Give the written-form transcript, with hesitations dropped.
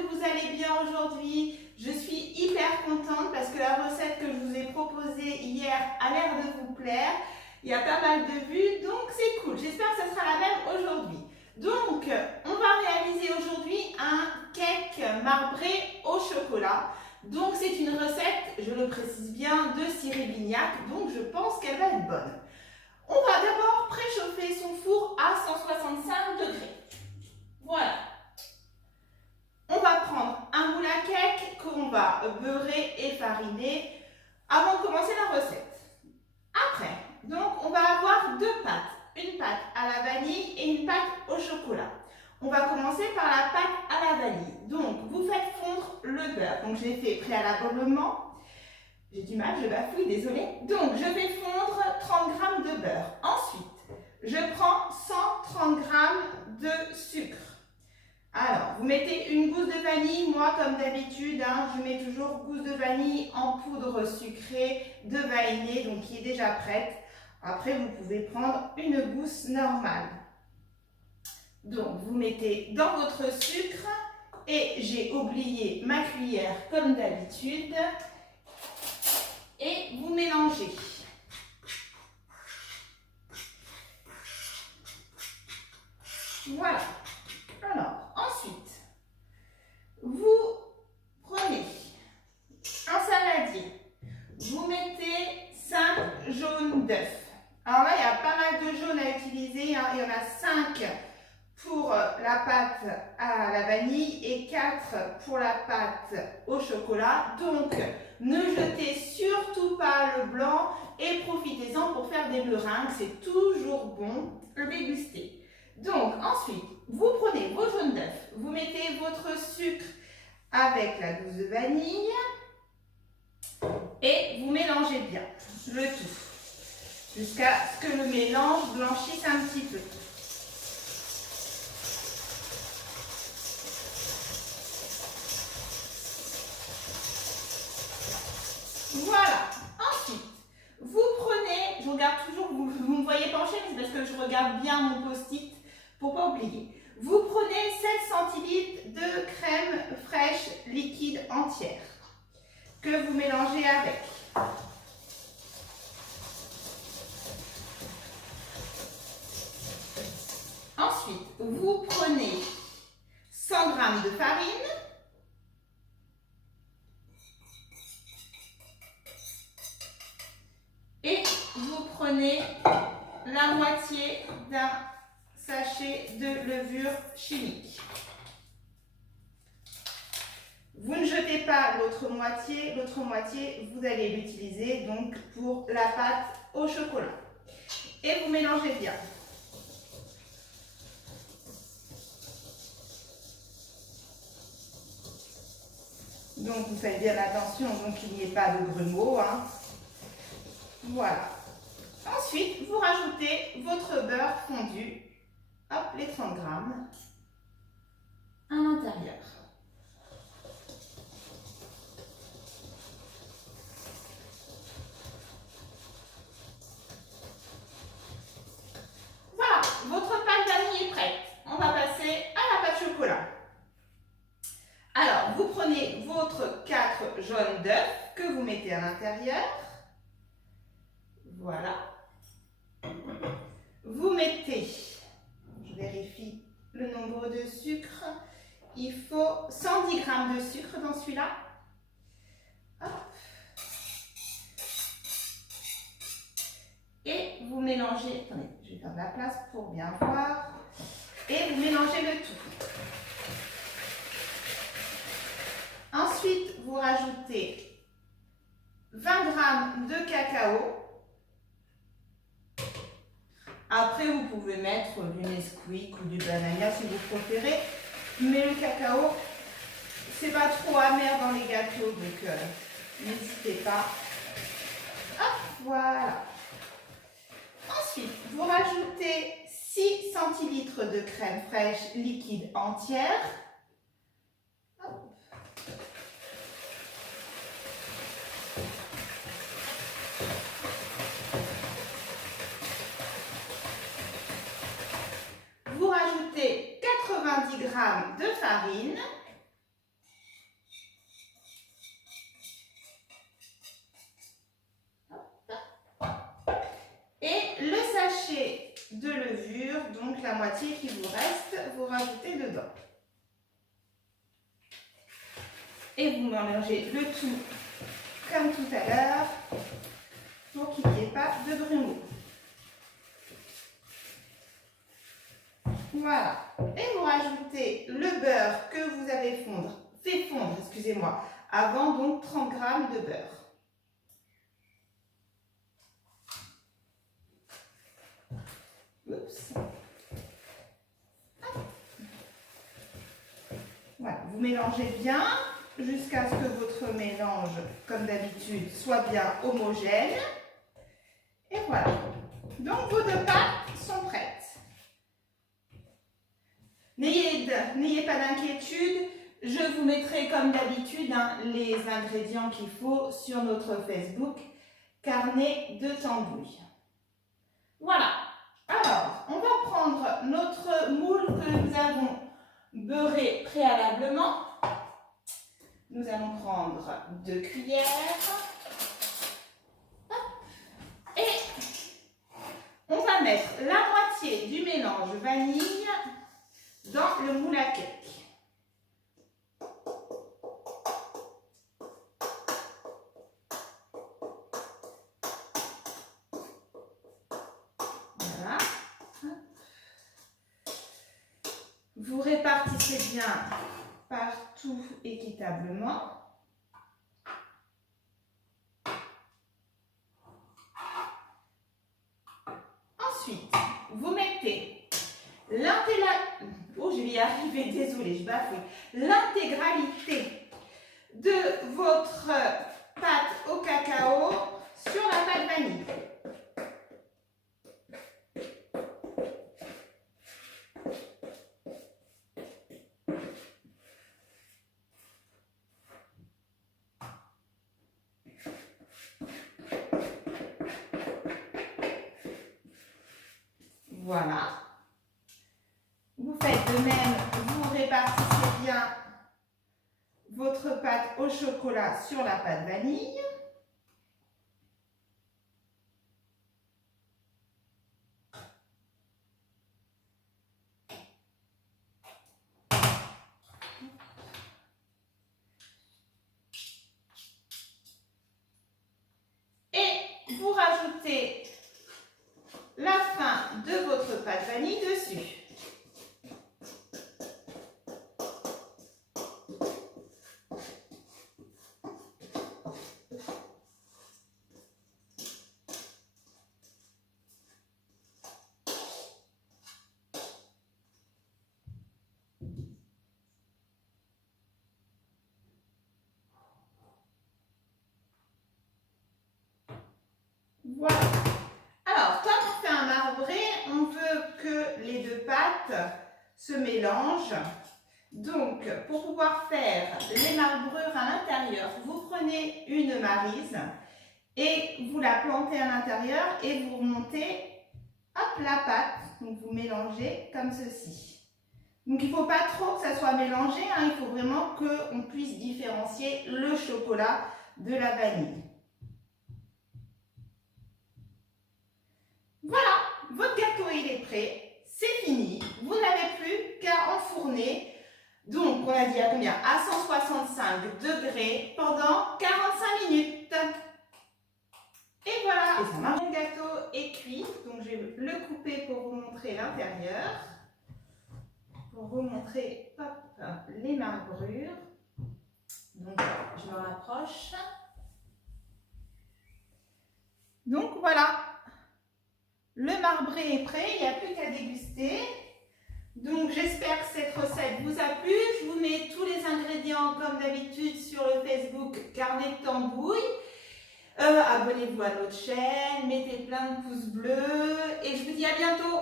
que vous allez bien aujourd'hui. Je suis hyper contente parce que la recette que je vous ai proposée hier a l'air de vous plaire. Il y a pas mal de vues, donc c'est cool. J'espère que ça sera la même aujourd'hui. Donc, on va réaliser aujourd'hui un cake marbré au chocolat. Donc, c'est une recette, je le précise bien, de Cyril Lignac. Donc, je pense qu'elle va être bonne. On va d'abord préchauffer son four à 165 degrés. Voilà. On va prendre un moule à cake qu'on va beurrer et fariner avant de commencer la recette. Après, donc, on va avoir deux pâtes. Une pâte à la vanille et une pâte au chocolat. On va commencer par la pâte à la vanille. Donc, vous faites fondre le beurre. Donc, je l'ai fait préalablement. J'ai du mal, je bafouille, désolée. Donc, je vais fondre 30 g de beurre. Ensuite, je prends 130 g de sucre. Alors, vous mettez une gousse de vanille. Moi, comme d'habitude, je mets toujours gousse de vanille en poudre sucrée de vainillée, donc qui est déjà prête. Après, vous pouvez prendre une gousse normale. Donc, vous mettez dans votre sucre et j'ai oublié ma cuillère comme d'habitude. Et vous mélangez. Voilà. Alors, ensuite, vous prenez un saladier. Vous mettez 5 jaunes d'œufs. Alors là, il y a pas mal de jaunes à utiliser. Il y en a 5 pour la pâte à la vanille et 4 pour la pâte au chocolat. Donc, ne jetez surtout pas le blanc et profitez-en pour faire des meringues. C'est toujours bon à déguster. Donc, ensuite, vous prenez vos jaunes d'œufs. Vous mettez votre sucre avec la gousse de vanille et vous mélangez bien le tout jusqu'à ce que le mélange blanchisse un petit peu. Voilà. Ensuite, vous prenez, je regarde toujours, vous me voyez pencher, mais c'est parce que je regarde bien mon post-it pour ne pas oublier. Vous prenez 7 centilitres de crème fraîche liquide entière que vous mélangez avec. Ensuite, vous prenez 100 g de farine. Et vous prenez la moitié d'un sachet de levure chimique. Vous ne jetez pas l'autre moitié vous allez l'utiliser donc pour la pâte au chocolat. Et vous mélangez bien. Donc vous faites bien attention donc qu'il n'y ait pas de grumeaux. Voilà. Ensuite, vous rajoutez votre beurre fondu, hop, les 30 g à l'intérieur. Voilà, votre pâte vanille est prête. On va passer à la pâte chocolat. Alors, vous prenez votre 4 jaunes d'œufs que vous mettez à l'intérieur. Voilà. Vous mettez, je vérifie le nombre de sucre, il faut 110 g de sucre dans celui-là. Et vous mélangez, attendez, je vais faire de la place pour bien voir. Et vous mélangez le tout. Ensuite, vous rajoutez 20 g de cacao. Après, vous pouvez mettre du Nesquik ou du Banania si vous préférez. Mais le cacao, c'est pas trop amer dans les gâteaux, donc n'hésitez pas. Hop, voilà. Ensuite, vous rajoutez 6 centilitres de crème fraîche liquide entière. Hop. Vous rajoutez 90 g de farine de levure, donc la moitié qui vous reste, vous rajoutez dedans. Et vous mélangez le tout comme tout à l'heure pour qu'il n'y ait pas de grumeaux. Voilà. Et vous rajoutez le beurre que vous avez fait fondre, excusez-moi, avant, donc 30 g de beurre. Oups. Voilà, vous mélangez bien jusqu'à ce que votre mélange, comme d'habitude, soit bien homogène. Et voilà. Donc vos deux pâtes sont prêtes. N'ayez pas d'inquiétude, je vous mettrai comme d'habitude les ingrédients qu'il faut sur notre Facebook, carnet de tambouille. Voilà. Alors, on va prendre notre moule que nous avons beurré préalablement. Nous allons prendre 2 cuillères. Et on va mettre la moitié du mélange vanille dans le moule à cake. Voilà. Vous répartissez bien partout équitablement. Ensuite, vous mettez l'intégralité de votre pâte au cacao sur la pâte vanille. Voilà. Vous faites de même, vous répartissez bien votre pâte au chocolat sur la pâte vanille. Et vous rajoutez la fin de votre pâte vanille dessus. Voilà. Alors, quand on fait un marbré, on veut que les deux pâtes se mélangent. Donc, pour pouvoir faire les marbrures à l'intérieur, vous prenez une maryse et vous la plantez à l'intérieur et vous remontez hop, la pâte. Donc, vous mélangez comme ceci. Donc, il ne faut pas trop que ça soit mélangé, il faut vraiment qu'on puisse différencier le chocolat de la vanille. Voilà, votre gâteau il est prêt, c'est fini. Vous n'avez plus qu'à enfourner. Donc, on a dit à combien? À 165 degrés pendant 45 minutes. Et voilà, et ça marche. Le gâteau est cuit, donc je vais le couper pour vous montrer l'intérieur. Pour vous montrer hop, les marbrures. Donc, je me rapproche. Donc, voilà. Le marbré est prêt, il n'y a plus qu'à déguster. Donc j'espère que cette recette vous a plu. Je vous mets tous les ingrédients comme d'habitude sur le Facebook Carnet de Tambouille. Abonnez-vous à notre chaîne, mettez plein de pouces bleus et je vous dis à bientôt.